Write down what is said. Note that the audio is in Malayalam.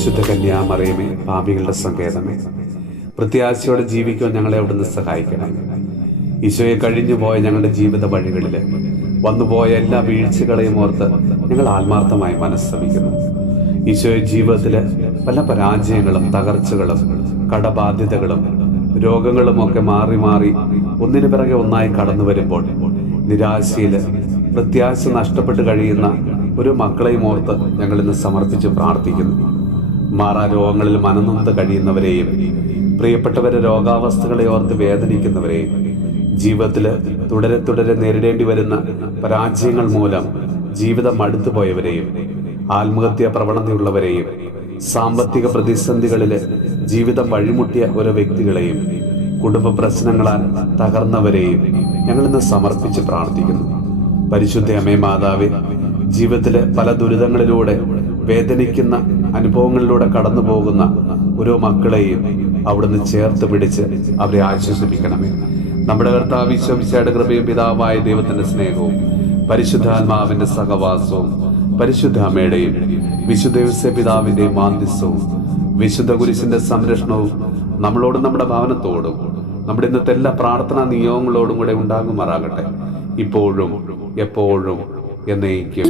പരിശുദ്ധ കന്യാമറിയമേ, പാപികളുടെ സങ്കേതമേ, പ്രത്യാശയോടെ ജീവിക്കുവാൻ ഞങ്ങളെ അവിടുന്ന് സഹായിക്കണം. ഈശോയെ, കഴിഞ്ഞുപോയ ഞങ്ങളുടെ ജീവിത വഴികളിൽ വന്നുപോയ എല്ലാ വീഴ്ചകളെയും ഓർത്ത് ഞങ്ങൾ ആത്മാർത്ഥമായി മനസ്സമിക്കുന്നു. ഈശോയെ, ജീവിതത്തിൽ പല പരാജയങ്ങളും തകർച്ചകളും കടബാധ്യതകളും രോഗങ്ങളും ഒക്കെ മാറി മാറി ഒന്നിനു പിറകെ ഒന്നായി കടന്നു വരുമ്പോൾ നിരാശയിൽ പ്രത്യാശ നഷ്ടപ്പെട്ട് കഴിയുന്ന ഒരു മക്കളെയും ഓർത്ത് ഞങ്ങൾ ഇന്ന് സമർപ്പിച്ച് പ്രാർത്ഥിക്കുന്നു. മാറാ രോഗങ്ങളിൽ മനനൊന്ത് കഴിയുന്നവരെയും പ്രിയപ്പെട്ടവരെ രോഗാവസ്ഥകളെ ഓർത്ത് വേദനിക്കുന്നവരെയും ജീവിതത്തിൽ തുടരെ തുടരെ നേരിടേണ്ടി വരുന്ന പരാജയങ്ങൾ മൂലം ജീവിതം മടുത്തുപോയവരെയും ആത്മഹത്യാ പ്രവണതയുള്ളവരെയും സാമ്പത്തിക പ്രതിസന്ധികളിൽ ജീവിതം വഴിമുട്ടിയ ഓരോ വ്യക്തികളെയും കുടുംബ പ്രശ്നങ്ങളാൽ തകർന്നവരെയും ഞങ്ങളിന്ന് സമർപ്പിച്ച് പ്രാർത്ഥിക്കുന്നു. പരിശുദ്ധ അമ്മേ മാതാവേ, ജീവിതത്തിലെ പല ദുരിതങ്ങളിലൂടെ വേദനിക്കുന്ന അനുഭവങ്ങളിലൂടെ കടന്നു പോകുന്ന ഓരോ മക്കളെയും അവിടുന്ന് ചേർത്ത് പിടിച്ച് അവരെ ആശ്വസിപ്പിക്കണമേ. നമ്മുടെ കർത്താവ് ഈശോ മിശിഹായുടെ കൃപയും പിതാവായ ദൈവത്തിന്റെ സ്നേഹവും പരിശുദ്ധാത്മാവിന്റെ സഹവാസവും പരിശുദ്ധ അമ്മയുടെയും വിശുദ്ധ യോസേപ്പ് പിതാവിന്റെയും മാധ്യസ്ഥവും വിശുദ്ധ കുരിശിന്റെ സംരക്ഷണവും നമ്മളോടും നമ്മുടെ ഭവനത്തോടും നമ്മുടെ ഇന്നത്തെ എല്ലാ പ്രാർത്ഥനാ നിയോഗങ്ങളോടും കൂടെ ഉണ്ടാകുമാറാകട്ടെ, ഇപ്പോഴും എപ്പോഴും എന്നേക്കും.